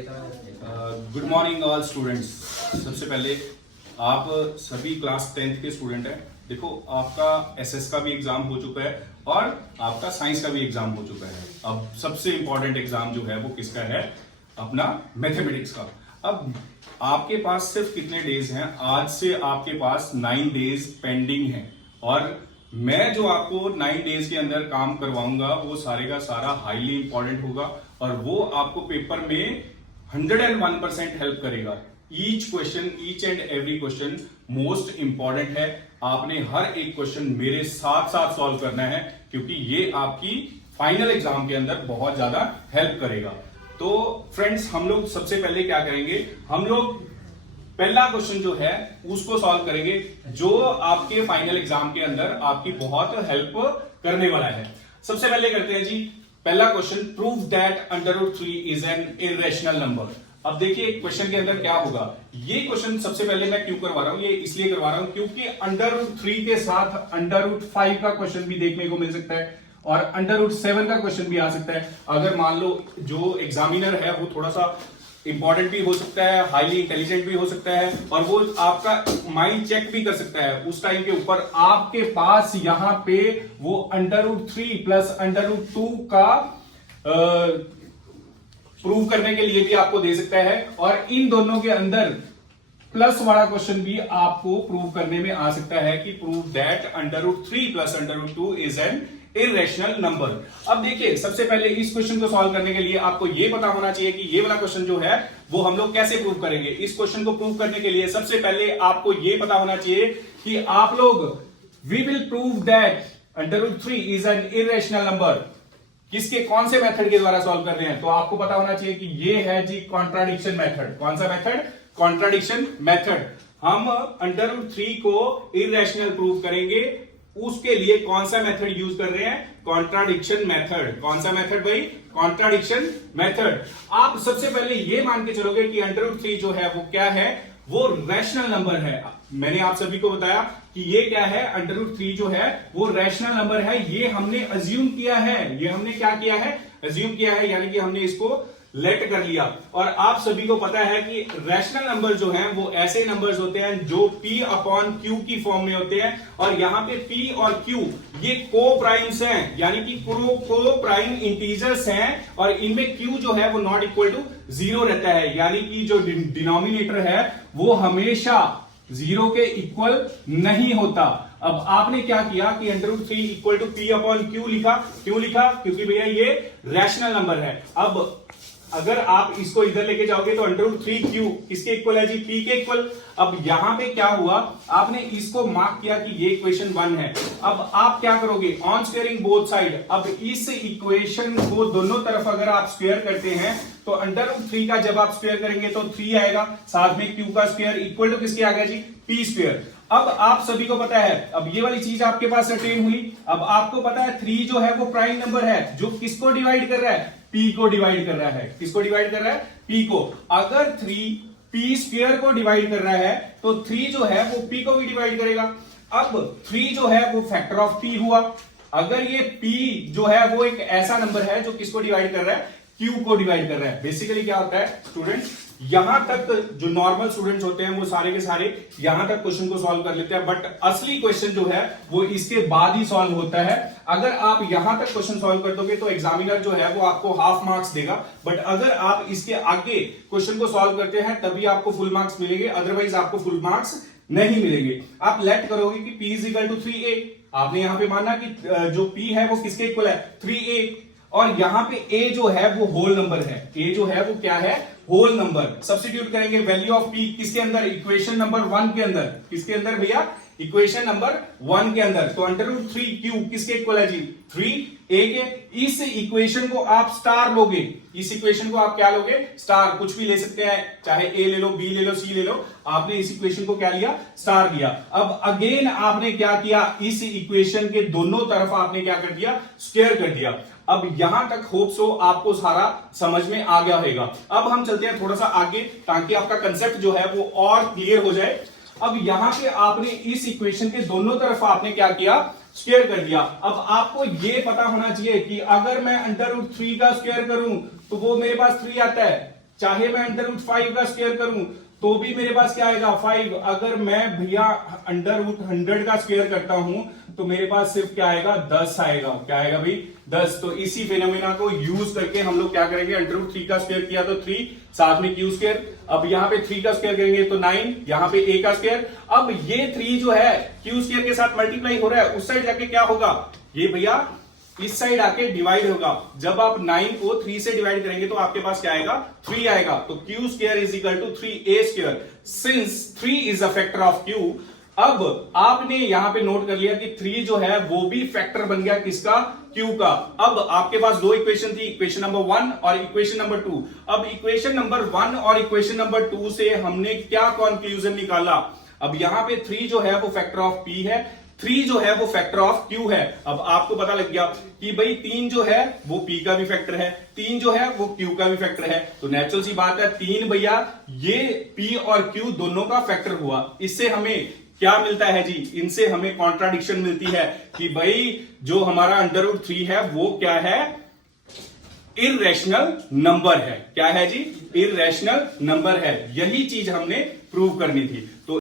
Good morning all students. सबसे पहले आप सभी क्लास 10th के स्टूडेंट हैं। देखो, आपका एसएस का भी एग्जाम हो चुका है और आपका साइंस का भी एग्जाम हो चुका है। अब सबसे इंपॉर्टेंट एग्जाम जो है वो किसका है? अपना मैथमेटिक्स का। अब आपके पास सिर्फ कितने डेज हैं? आज से आपके पास 9 डेज पेंडिंग है और मैं जो आपको 9 डेज के अंदर काम करवाऊंगा वो सारे का सारा हाईली इंपॉर्टेंट होगा और वो आपको पेपर में 101% हेल्प करेगा। Each question, each and every question most important है। आपने हर एक क्वेश्चन मेरे साथ साथ सॉल्व करना है क्योंकि ये आपकी फाइनल एग्जाम के अंदर बहुत ज्यादा हेल्प करेगा। तो फ्रेंड्स, हम लोग सबसे पहले क्या करेंगे? हम लोग पहला क्वेश्चन जो है उसको सॉल्व करेंगे जो आपके फाइनल एग्जाम के अंदर आपकी बहुत हेल्प करने वाला है। सबसे पहले करते हैं जी पहला question, prove that √3 is an irrational number. अब देखिए क्वेश्चन के अंदर क्या होगा। ये क्वेश्चन सबसे पहले मैं क्यों करवा रहा हूं? ये इसलिए करवा रहा हूं क्योंकि √3 के साथ √5 का क्वेश्चन भी देखने को मिल सकता है और √7 का क्वेश्चन भी आ सकता है। अगर मान लो जो एग्जामिनर है वो थोड़ा सा इंपॉर्टेंट भी हो सकता है, हाईली इंटेलिजेंट भी हो सकता है और वो आपका माइंड चेक भी कर सकता है, उस टाइम के ऊपर आपके पास यहां पे वो √3 प्लस √2 का प्रूव करने के लिए भी आपको दे सकता है और इन दोनों के अंदर प्लस वाला क्वेश्चन भी आपको प्रूव करने में आ सकता है कि prove that √3 plus √2 is an irrational number. अब देखिए, सबसे पहले इस क्वेश्चन को सॉल्व करने के लिए आपको यह पता होना चाहिए कि ये वाला क्वेश्चन जो है वो हम लोग कैसे प्रूव करेंगे। इस क्वेश्चन को प्रूव करने के लिए सबसे पहले आपको यह पता होना चाहिए कि आप लोग we will prove that √3 is an irrational number. किसके, कौन से मेथड के द्वारा सॉल्व कर रहे हैं? तो आपको पता होना चाहिए कि ये है जी कॉन्ट्राडिक्शन मेथड। कौन सा मेथड? Contradiction method. हम √3 को इरेशनल प्रूव करेंगे, उसके लिए कौन सा मेथड यूज कर रहे हैं? Contradiction method. कौन सा मेथड भाई? Contradiction method. आप सबसे पहले ये मान के चलोगे कि √3 जो है वो क्या है? वो रैशनल नंबर है। मैंने आप सभी को बताया कि ये क्या है? √3 जो है वो रैशनल नंबर है। ये हमने अज्यूम किया है। ये हमने क्या किया है? अज्यूम किया है, यानी कि हमने इसको लेट कर लिया। और आप सभी को पता है कि रैशनल नंबर जो हैं वो ऐसे नंबर्स होते हैं जो P/Q की फॉर्म में होते हैं और यहां पे P और Q ये को प्राइम्स हैं, यानी कि को प्राइम इंटीजर्स हैं और इनमें Q जो है वो नॉट इक्वल टू 0 रहता है, यानी कि जो डिनोमिनेटर है वो हमेशा 0 के इक्वल नहीं होता। अब आपने क्या किया कि √3 इक्वल टू P/Q लिखा। क्यों लिखा? क्योंकि भैया ये रैशनल नंबर है। अब अगर आप इसको इधर लेके जाओगे तो √3Q किसके इक्वल है जी? P के इक्वल। अब यहां पे क्या हुआ? आपने इसको मार्क किया कि ये इक्वेशन 1 है। अब आप क्या करोगे? On squaring both side. अब इस इक्वेशन को दोनों तरफ अगर आप स्क्वायर करते हैं तो √3 का जब आप स्क्वायर करेंगे तो 3 आएगा, साथ में Q का स्क्वायर इक्वल टू किसके आ गया जी? P square. अब आप सभी को पता है, अब ये वाली चीज आपके पास सर्टेन हुई। अब आपको पता है 3 जो है वो प्राइम नंबर है जो किसको डिवाइड कर रहा है? P को डिवाइड कर रहा है। किसको डिवाइड कर रहा है? P को। अगर 3 P स्क्वायर को डिवाइड कर रहा है तो 3 जो है वो P को भी डिवाइड करेगा। अब 3 जो है वो फैक्टर ऑफ P हुआ। अगर ये P जो है वो एक ऐसा नंबर है जो किसको डिवाइड कर रहा है? Q को डिवाइड कर रहा है। बेसिकली क्या होता है स्टूडेंट्स, यहां तक जो नॉर्मल स्टूडेंट्स होते हैं वो सारे के सारे यहां तक क्वेश्चन को सॉल्व कर लेते हैं, बट असली क्वेश्चन जो है वो इसके बाद ही सॉल्व होता है। अगर आप यहां तक क्वेश्चन सॉल्व कर दोगे तो एग्जामिनर जो है वो आपको हाफ मार्क्स देगा, बट अगर आप इसके आगे क्वेश्चन को सॉल्व करते हैं तभी आपको फुल मार्क्स मिलेंगे, अदरवाइज आपको फुल मार्क्स नहीं मिलेंगे। आप लेट करोगे कि P is equal to 3A। आपने यहां पे माना कि जो P है वो किसके इक्वल है? 3A। और यहां पे A जो है वो होल नंबर है। A जो है वो क्या है? Whole number. सब्स्टिट्यूट करेंगे वैल्यू ऑफ P किसके अंदर? इक्वेशन नंबर 1 के अंदर। किसके अंदर भैया? इक्वेशन नंबर 1 के अंदर। तो √3Q किसके इक्वल है जी? 3A के। इस इक्वेशन को आप स्टार लोगे। इस इक्वेशन को आप क्या लोगे? स्टार। कुछ भी ले सकते हैं, चाहे A ले लो, B ले लो, C ले लो। आपने इस इक्वेशन को क्या लिया? स्टार लिया। अब अगेन आपने क्या किया? इस इक्वेशन के दोनों तरफ आपने क्या कर दिया? स्क्वायर कर दिया। अब यहां तक होप सो आपको सारा समझ में आ गया होगा। अब हम चलते हैं थोड़ा सा आगे ताकि आपका कंसेप्ट जो है वो और क्लियर हो जाए। अब यहां पे आपने इस इक्वेशन के दोनों तरफ आपने क्या किया? स्क्वायर कर दिया। अब आपको यह पता होना चाहिए कि अगर मैं √3 का स्क्वायर करूं तो वो मेरे पास 3 आता है, चाहे मैं √5 का स्क्वायर करूं तो भी मेरे पास क्या आएगा 5। अगर मैं भैया √100 का स्क्वायर करता हूं तो मेरे पास सिर्फ क्या आएगा 10 आएगा। क्या आएगा भाई 10। तो इसी फिनोमेना को यूज करके हम लोग क्या करेंगे, √3 का स्क्वायर किया तो 3, साथ में q स्क्वायर। अब यहां पे 3 का स्क्वायर करेंगे तो 9, यहां पे a का स्क्वायर। अब ये 3 जो है q स्क्वायर के साथ मल्टीप्लाई हो रहा है, उस साइड जाके क्या होगा, ये भैया इस साइड आके डिवाइड होगा। जब आप 9 को 3 से डिवाइड करेंगे तो आपके पास क्या आएगा 3 आएगा। तो q square is equal to 3a square, since 3 is a factor of q। अब आपने यहां पे नोट कर लिया कि 3 जो है वो भी फैक्टर बन गया किसका, q का। अब आपके पास दो इक्वेशन थी, इक्वेशन नंबर 1 और इक्वेशन नंबर 2। अब इक्वेशन नंबर 1 और इक्वेशन नंबर 2 से हमने क्या कंक्लूजन निकाला, अब यहां पे 3 जो है वो फैक्टर ऑफ p है, 3 जो है वो फैक्टर ऑफ q है। अब आपको पता लग गया कि भाई 3 जो है वो p का भी फैक्टर है, 3 जो है वो q का भी फैक्टर है। तो नेचुरल सी बात है 3 भैया ये p और q दोनों का फैक्टर हुआ। इससे हमें क्या मिलता है जी, इनसे हमें कॉन्ट्राडिक्शन मिलती है कि भाई जो हमारा √3 है वो क्या है, इररेशनल नंबर है। क्या है जी, इररेशनल नंबर है। यही चीज हमने प्रूव करनी थी। तो